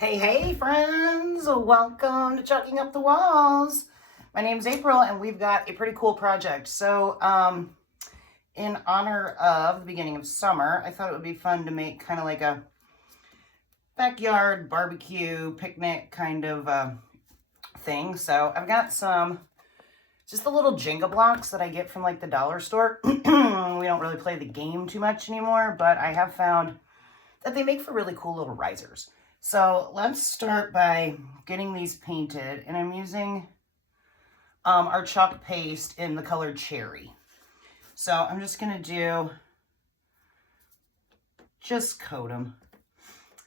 Hey, hey, friends! Welcome to Chalking Up the Walls. My name's April, and we've got a pretty cool project. So, in honor of the beginning of summer, I thought it would be fun to make kind of like a backyard barbecue picnic kind of thing. So, I've got just the little Jenga blocks that I get from like the dollar store. We don't really play the game too much anymore, but I have found that they make for really cool little risers. So let's start by getting these painted, and I'm using our chalk paste in the color cherry. So I'm just going to just coat them,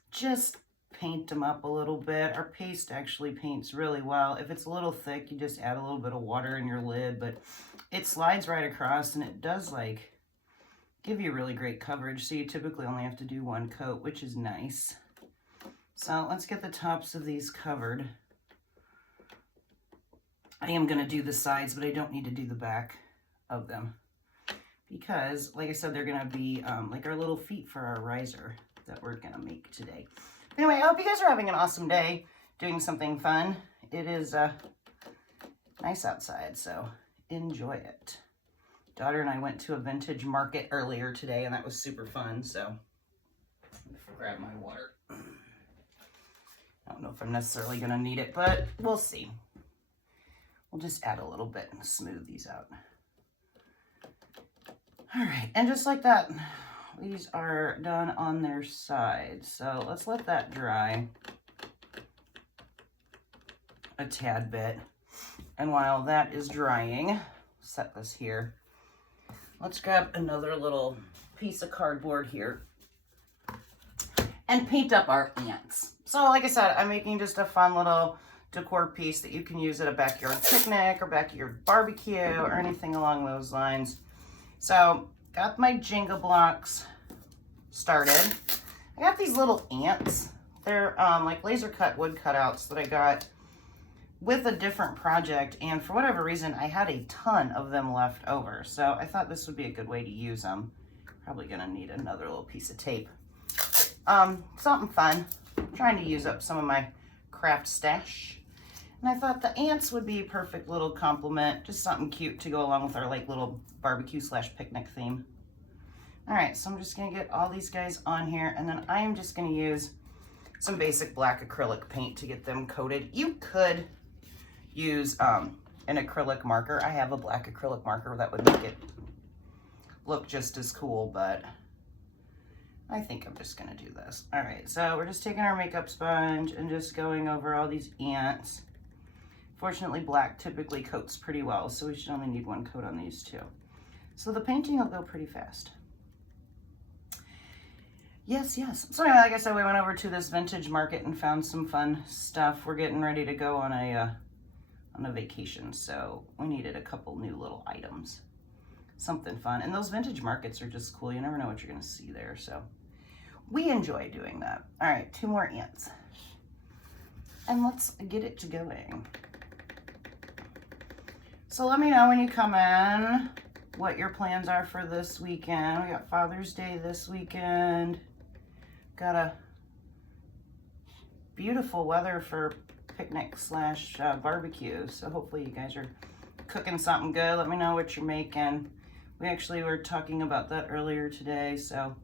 just paint them up a little bit. Our paste actually paints really well. If it's a little thick, you just add a little bit of water in your lid, but it slides right across, and it does like give you really great coverage. So you typically only have to do one coat, which is nice. So let's get the tops of these covered. I am going to do the sides, but I don't need to do the back of them because, like I said, they're going to be like our little feet for our riser that we're going to make today. Anyway, I hope you guys are having an awesome day doing something fun. It is nice outside, so enjoy it. Daughter and I went to a vintage market earlier today, and that was super fun, so grab my water. I don't know if I'm necessarily going to need it, but we'll see. We'll just add a little bit and smooth these out. All right, and just like that, these are done on their sides. So let's let that dry a tad bit. And while that is drying, set this here. Let's grab another little piece of cardboard here and paint up our ants. So like I said, I'm making just a fun little decor piece that you can use at a backyard picnic or backyard barbecue or anything along those lines. So got my Jenga blocks started. I got these little ants. They're like laser cut wood cutouts that I got with a different project, and for whatever reason I had a ton of them left over, so I thought this would be a good way to use them. Probably gonna need another little piece of tape. Something fun. I'm trying to use up some of my craft stash, and I thought the ants would be a perfect little complement, just something cute to go along with our like little barbecue / picnic theme. All right, so I'm just gonna get all these guys on here, and then I am just gonna use some basic black acrylic paint to get them coated. You could use an acrylic marker. I have a black acrylic marker that would make it look just as cool, but I think I'm just gonna do this. All right, so we're just taking our makeup sponge and just going over all these ants. Fortunately, black typically coats pretty well, so we should only need one coat on these two. So the painting will go pretty fast. Yes. So anyway, like I said, we went over to this vintage market and found some fun stuff. We're getting ready to go on a vacation, so we needed a couple new little items. Something fun. And those vintage markets are just cool. You never know what you're going to see there, so we enjoy doing that. All right, 2 more ants. And let's get it going. So let me know when you come in what your plans are for this weekend. We got Father's Day this weekend. Got a beautiful weather for picnic / barbecue, so hopefully you guys are cooking something good. Let me know what you're making. We actually were talking about that earlier today, so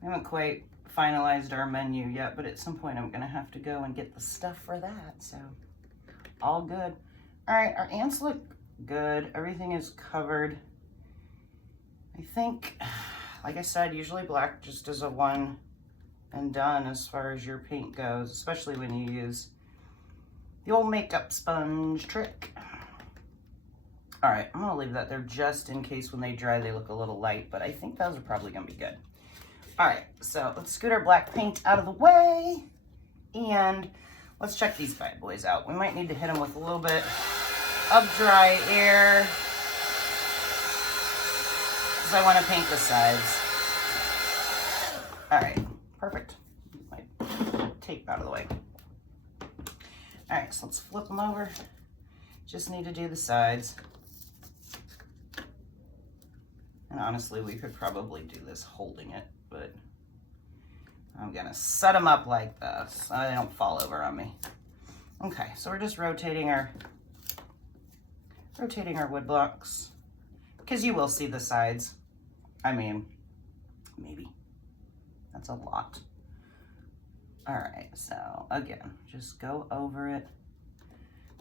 we haven't quite finalized our menu yet, but at some point I'm gonna have to go and get the stuff for that, so all good. All right, our ants look good. Everything is covered. I think, like I said, usually black just is a one and done as far as your paint goes, especially when you use the old makeup sponge trick. All right, I'm gonna leave that there just in case when they dry they look a little light, but I think those are probably gonna be good. All right, so let's scoot our black paint out of the way and let's check these bad boys out. We might need to hit them with a little bit of dry air because I want to paint the sides. All right, perfect. My tape out of the way. All right, so let's flip them over. Just need to do the sides. And honestly, we could probably do this holding it, but I'm gonna set them up like this so they don't fall over on me. Okay, so we're just rotating our wood blocks because you will see the sides. I mean, maybe. That's a lot. All right, so again, just go over it.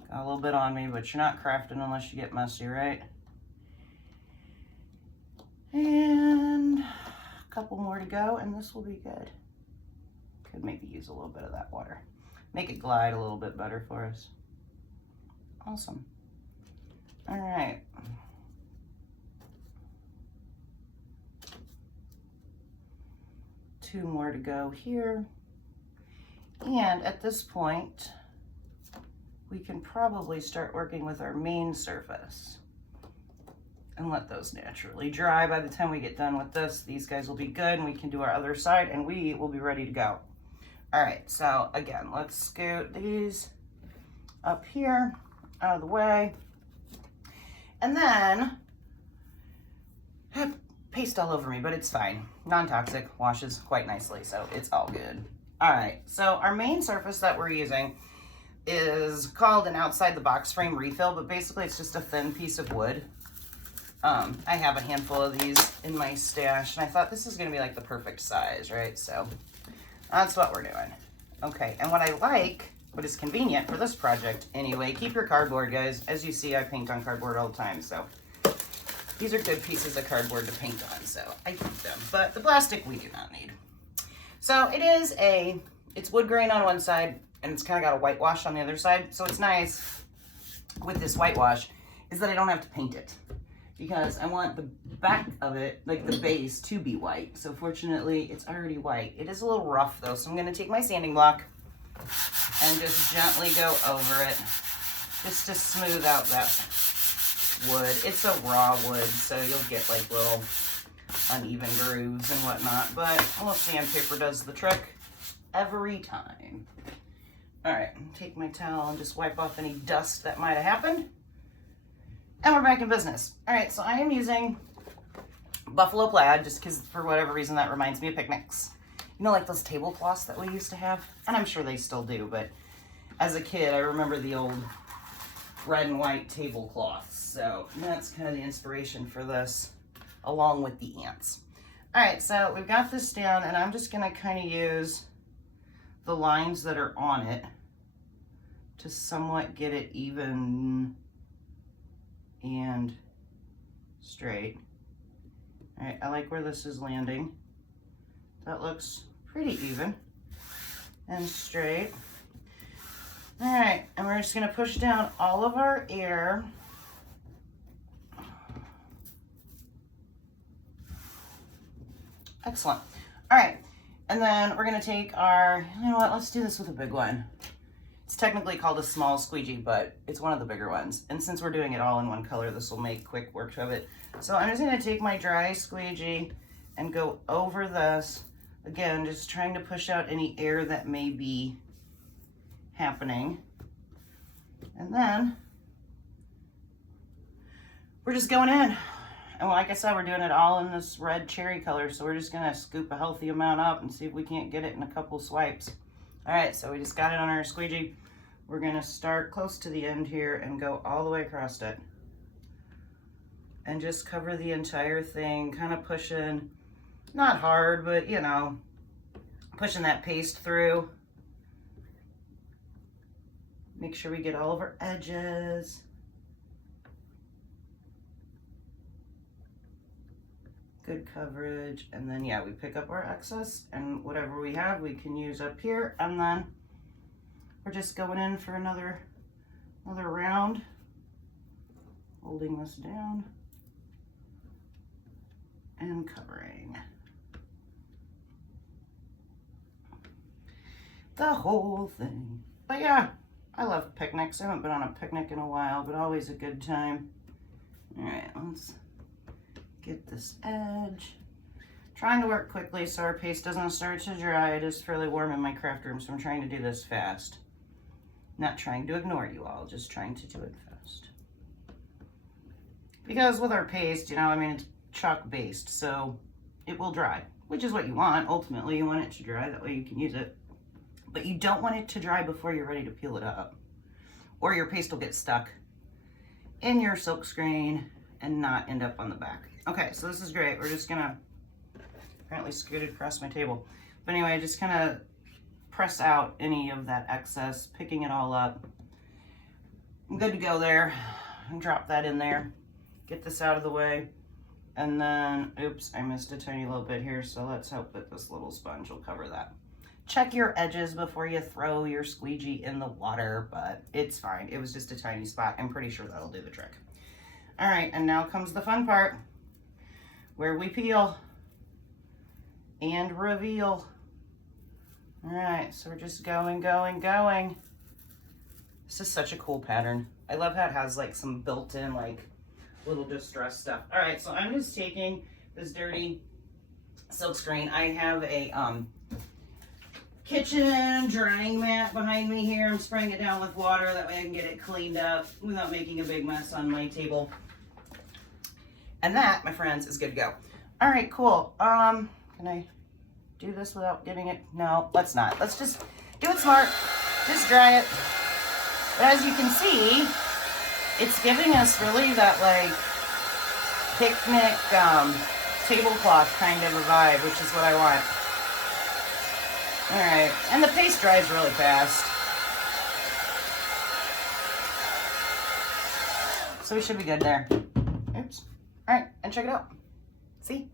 Got a little bit on me, but you're not crafting unless you get messy, right? And a couple more to go, and this will be good. Could maybe use a little bit of that water. Make it glide a little bit better for us. Awesome. All right. Two more to go here. And at this point, we can probably start working with our main surface and let those naturally dry. By the time we get done with this, these guys will be good and we can do our other side and we will be ready to go. All right, so again, let's scoot these up here, out of the way. And then, I have paste all over me, but it's fine. Non-toxic, washes quite nicely, so it's all good. All right, so our main surface that we're using is called an outside the box frame refill, but basically it's just a thin piece of wood. I have a handful of these in my stash, and I thought this is gonna be like the perfect size, right? So that's what we're doing. Okay, and what I like, what is convenient for this project anyway, keep your cardboard, guys. As you see, I paint on cardboard all the time, so these are good pieces of cardboard to paint on, so I keep them. But the plastic we do not need. So it's wood grain on one side, and it's kind of got a whitewash on the other side. So it's nice with this whitewash is that I don't have to paint it, because I want the back of it, like the base, to be white. So fortunately, it's already white. It is a little rough though, so I'm gonna take my sanding block and just gently go over it, just to smooth out that wood. It's a raw wood, so you'll get like little uneven grooves and whatnot, but a little sandpaper does the trick every time. All right, take my towel and just wipe off any dust that might have happened. And we're back in business. All right, so I am using buffalo plaid just because for whatever reason that reminds me of picnics. You know, like those tablecloths that we used to have? And I'm sure they still do, but as a kid, I remember the old red and white tablecloths. So that's kind of the inspiration for this, along with the ants. All right, so we've got this down, and I'm just gonna kind of use the lines that are on it to somewhat get it even and straight. All right, I like where this is landing. That looks pretty even and straight. All right, and we're just gonna push down all of our air. Excellent. All right, and then we're gonna take our, you know what, let's do this with a big one. It's technically called a small squeegee, but it's one of the bigger ones. And since we're doing it all in one color, this will make quick work of it. So I'm just gonna take my dry squeegee and go over this. Again, just trying to push out any air that may be happening. And then we're just going in. And like I said, we're doing it all in this red cherry color. So we're just gonna scoop a healthy amount up and see if we can't get it in a couple swipes. All right, so we just got it on our squeegee. We're gonna start close to the end here and go all the way across it. And just cover the entire thing, kind of pushing, not hard, but you know, pushing that paste through. Make sure we get all of our edges. Good coverage, and then yeah, we pick up our excess, and whatever we have we can use up here, and then we're just going in for another round, holding this down and covering the whole thing. But yeah, I love picnics. I haven't been on a picnic in a while, but always a good time. All right, let's get this edge. Trying to work quickly so our paste doesn't start to dry. It is fairly warm in my craft room, so I'm trying to do this fast. Not trying to ignore you all, just trying to do it fast. Because with our paste, you know, I mean, it's chalk based, so it will dry which is what you want. Ultimately, you want it to dry, that way you can use it. But you don't want it to dry before you're ready to peel it up, or your paste will get stuck in your silk screen and not end up on the back. Okay, so this is great. We're just gonna, apparently scooted across my table. But anyway, just kind of press out any of that excess, picking it all up. I'm good to go there. And drop that in there. Get this out of the way. And then, oops, I missed a tiny little bit here, so let's hope that this little sponge will cover that. Check your edges before you throw your squeegee in the water, but it's fine. It was just a tiny spot. I'm pretty sure that'll do the trick. All right, and now comes the fun part, where we peel and reveal. All right, so we're just going. This is such a cool pattern. I love how it has like some built-in like little distress stuff. All right, so I'm just taking this dirty silk screen. I have a kitchen drying mat behind me here. I'm spraying it down with water, that way I can get it cleaned up without making a big mess on my table. And that, my friends, is good to go. All right, cool. Can I do this without getting it? No, let's not. Let's just do it smart. Just dry it. But as you can see, it's giving us really that like picnic tablecloth kind of a vibe, which is what I want. All right, and the paste dries really fast. So we should be good there. Oops. All right, and check it out. See?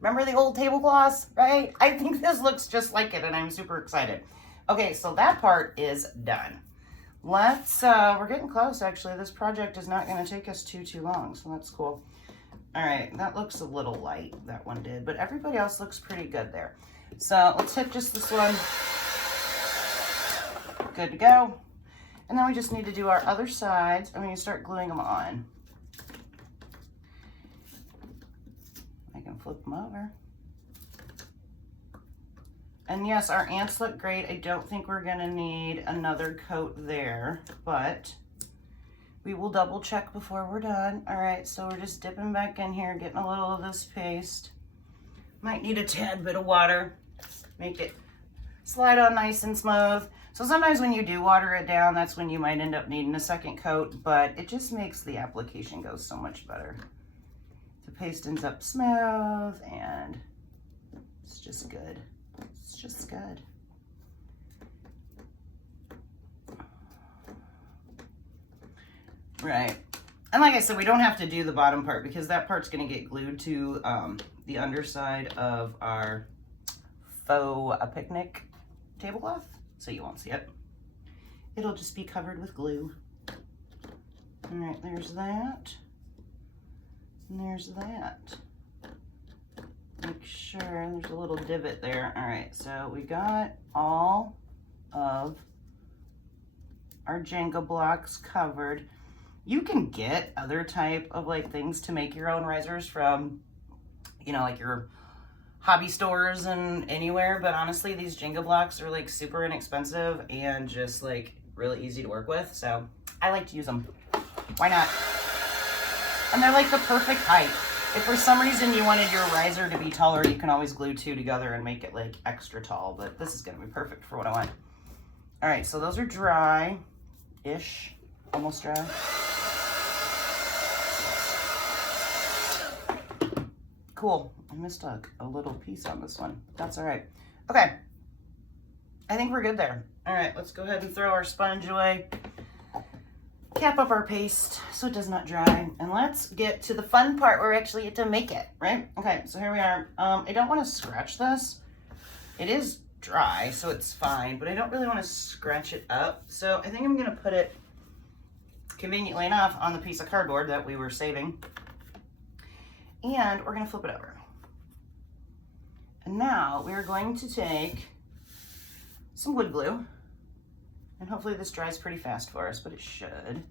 Remember the old tablecloths, right? I think this looks just like it, and I'm super excited. Okay, so that part is done. Let's, we're getting close, actually. This project is not going to take us too long, so that's cool. All right, that looks a little light, that one did, but everybody else looks pretty good there. So let's hit just this one. Good to go. And then we just need to do our other sides, and we can start gluing them on. I can flip them over. And yes, our ants look great. I don't think we're gonna need another coat there, but we will double check before we're done. All right, so we're just dipping back in here, getting a little of this paste. Might need a tad bit of water, make it slide on nice and smooth. So sometimes when you do water it down, that's when you might end up needing a second coat, but it just makes the application go so much better. The paste ends up smooth and it's just good. It's just good. Right. And like I said, we don't have to do the bottom part because that part's going to get glued to the underside of our faux picnic tablecloth, so you won't see it. It'll just be covered with glue. All right, there's that. And there's that. Make sure there's a little divot there. All right, so we got all of our Jenga blocks covered. You can get other type of like things to make your own risers from, you know, like your hobby stores and anywhere, but honestly, these Jenga blocks are like super inexpensive and just like really easy to work with, so I like to use them. Why not? And they're like the perfect height. If for some reason you wanted your riser to be taller, you can always glue two together and make it like extra tall, but this is gonna be perfect for what I want. All right, so those are dry-ish, almost dry. Cool, I missed a little piece on this one. That's all right. Okay, I think we're good there. All right, let's go ahead and throw our sponge away. Cap up our paste so it does not dry. And let's get to the fun part where we actually get to make it, right? Okay, so here we are. I don't want to scratch this. It is dry, so it's fine, but I don't really want to scratch it up. So I think I'm gonna put it, conveniently enough, on the piece of cardboard that we were saving. And we're gonna flip it over. And now we're going to take some wood glue. And hopefully this dries pretty fast for us, but it should.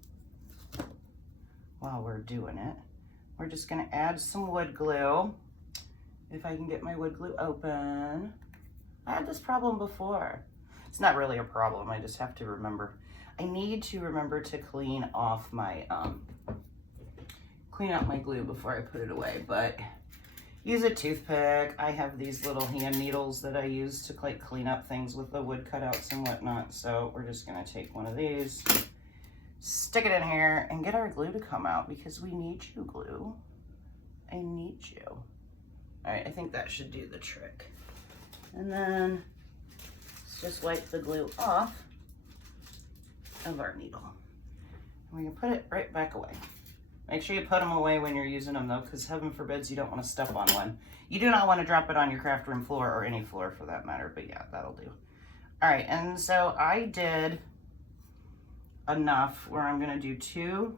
While we're doing it, we're just gonna add some wood glue. If I can get my wood glue open. I had this problem before. It's not really a problem, I just have to remember. I need to remember to clean off my, clean out my glue before I put it away, but use a toothpick. I have these little hand needles that I use to like clean up things with the wood cutouts and whatnot. So we're just gonna take one of these, stick it in here, and get our glue to come out because we need you, glue. I need you. All right, I think that should do the trick. And then let's just wipe the glue off of our needle. And we can put it right back away. Make sure you put them away when you're using them though, because heaven forbids you don't want to step on one. You do not want to drop it on your craft room floor or any floor for that matter, but yeah, that'll do. All right, and so I did enough where I'm gonna do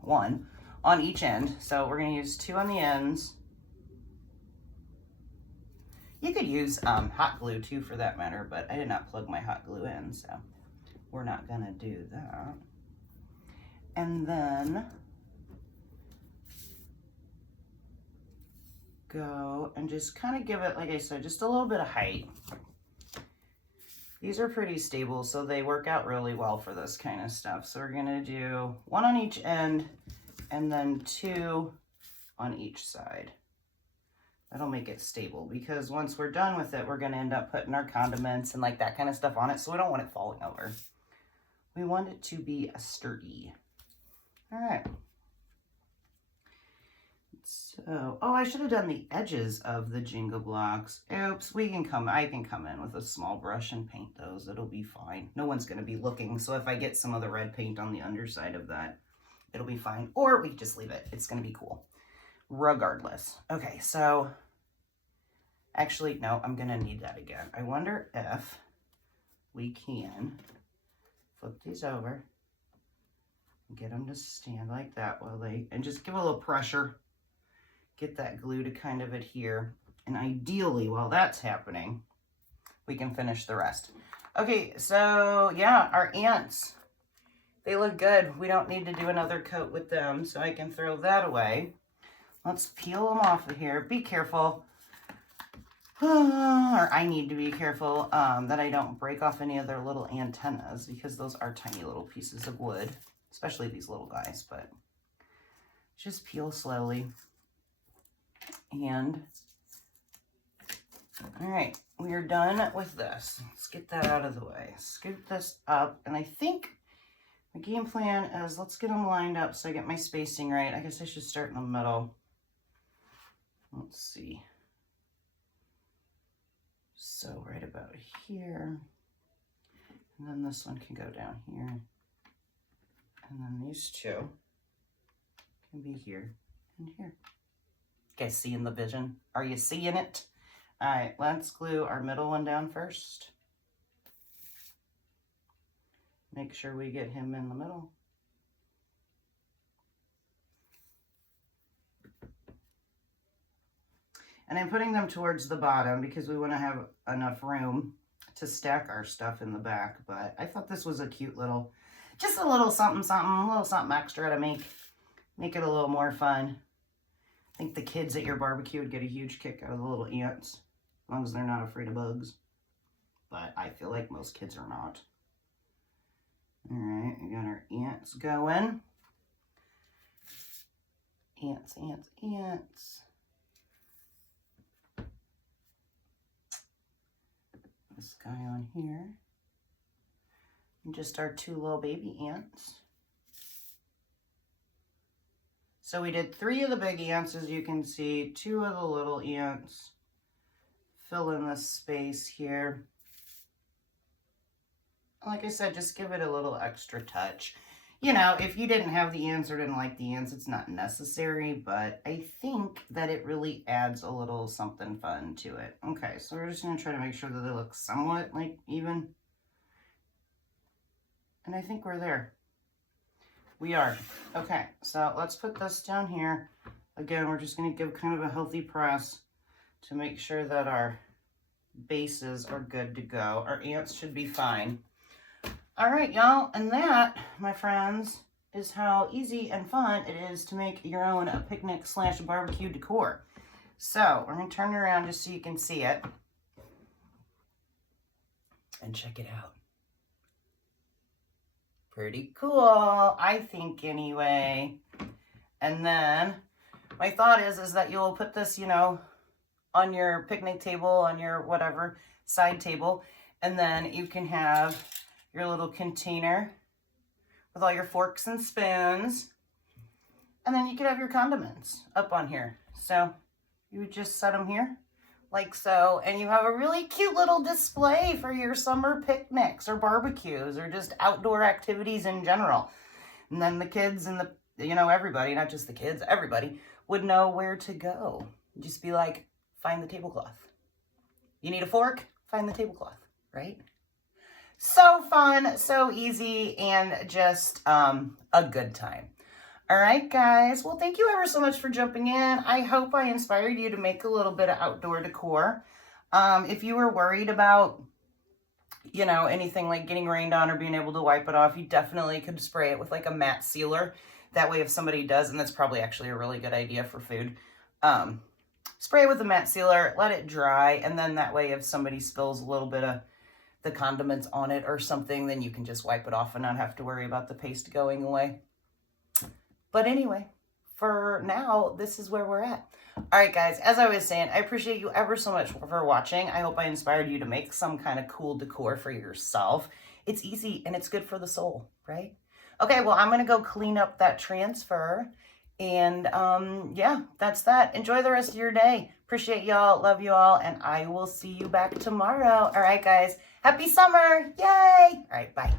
one on each end. So we're gonna use 2 on the ends. You could use hot glue too for that matter, but I did not plug my hot glue in, so we're not gonna do that. And then go and just kind of give it, like I said, just a little bit of height. These are pretty stable, so they work out really well for this kind of stuff. So we're gonna do 1 on each end and then 2 on each side. That'll make it stable because once we're done with it, we're gonna end up putting our condiments and like that kind of stuff on it. So we don't want it falling over. We want it to be sturdy. All right. So, oh, I should have done the edges of the Jenga blocks. Oops, I can come in with a small brush and paint those. It'll be fine. No one's gonna be looking. So if I get some of the red paint on the underside of that, it'll be fine. Or we can just leave it. It's gonna be cool. Regardless. Okay, so actually, no, I'm gonna need that again. I wonder if we can flip these over, get them to stand like that while and just give a little pressure, get that glue to kind of adhere. And ideally, while that's happening, we can finish the rest. Okay, so yeah, our ants, they look good. We don't need to do another coat with them, so I can throw that away. Let's peel them off of here. Be careful, or I need to be careful that I don't break off any of their little antennas because those are tiny little pieces of wood, especially these little guys, but just peel slowly. And, all right, we are done with this. Let's get that out of the way. Scoop this up, and I think my game plan is let's get them lined up so I get my spacing right. I guess I should start in the middle. Let's see. So right about here. And then this one can go down here. And then these two can be here and here. You guys seeing the vision? Are you seeing it? All right, let's glue our middle one down first. Make sure we get him in the middle. And I'm putting them towards the bottom because we want to have enough room to stack our stuff in the back. But I thought this was a cute little, just a little something, a little something extra to make it a little more fun. I think the kids at your barbecue would get a huge kick out of the little ants, as long as they're not afraid of bugs. But I feel like most kids are not. All right, we got our ants going. Ants, ants, ants. This guy on here. And just our 2 little baby ants. So we did 3 of the big ants, as you can see, 2 of the little ants. Fill in this space here. Like I said, just give it a little extra touch. You know, if you didn't have the ants or didn't like the ants, it's not necessary, but I think that it really adds a little something fun to it. Okay, so we're just gonna try to make sure that they look somewhat like even. And I think we're there. We are. Okay, so let's put this down here. Again, we're just gonna give kind of a healthy press to make sure that our bases are good to go. Our ants should be fine. All right, y'all, and that, my friends, is how easy and fun it is to make your own picnic / barbecue decor. So we're gonna turn it around just so you can see it. And check it out. Pretty cool, I think anyway. And then my thought is that you'll put this, you know, on your picnic table, on your whatever side table, and then you can have your little container with all your forks and spoons, and then you could have your condiments up on here. So you would just set them here like so, and you have a really cute little display for your summer picnics or barbecues or just outdoor activities in general. And then the kids and the, you know, everybody, not just the kids, everybody would know where to go. Just be like, find the tablecloth. You need a fork? Find the tablecloth, right? So fun, so easy, and just a good time. All right, guys. Well, thank you ever so much for jumping in. I hope I inspired you to make a little bit of outdoor decor. If you were worried about, you know, anything like getting rained on or being able to wipe it off, you definitely could spray it with like a matte sealer. That way, if somebody does, and that's probably actually a really good idea for food, spray it with a matte sealer, let it dry, and then that way if somebody spills a little bit of the condiments on it or something, then you can just wipe it off and not have to worry about the paste going away. But anyway, for now, this is where we're at. All right, guys, as I was saying, I appreciate you ever so much for watching. I hope I inspired you to make some kind of cool decor for yourself. It's easy and it's good for the soul, right? Okay, well, I'm going to go clean up that transfer. And yeah, that's that. Enjoy the rest of your day. Appreciate y'all. Love you all. And I will see you back tomorrow. All right, guys. Happy summer. Yay. All right, bye.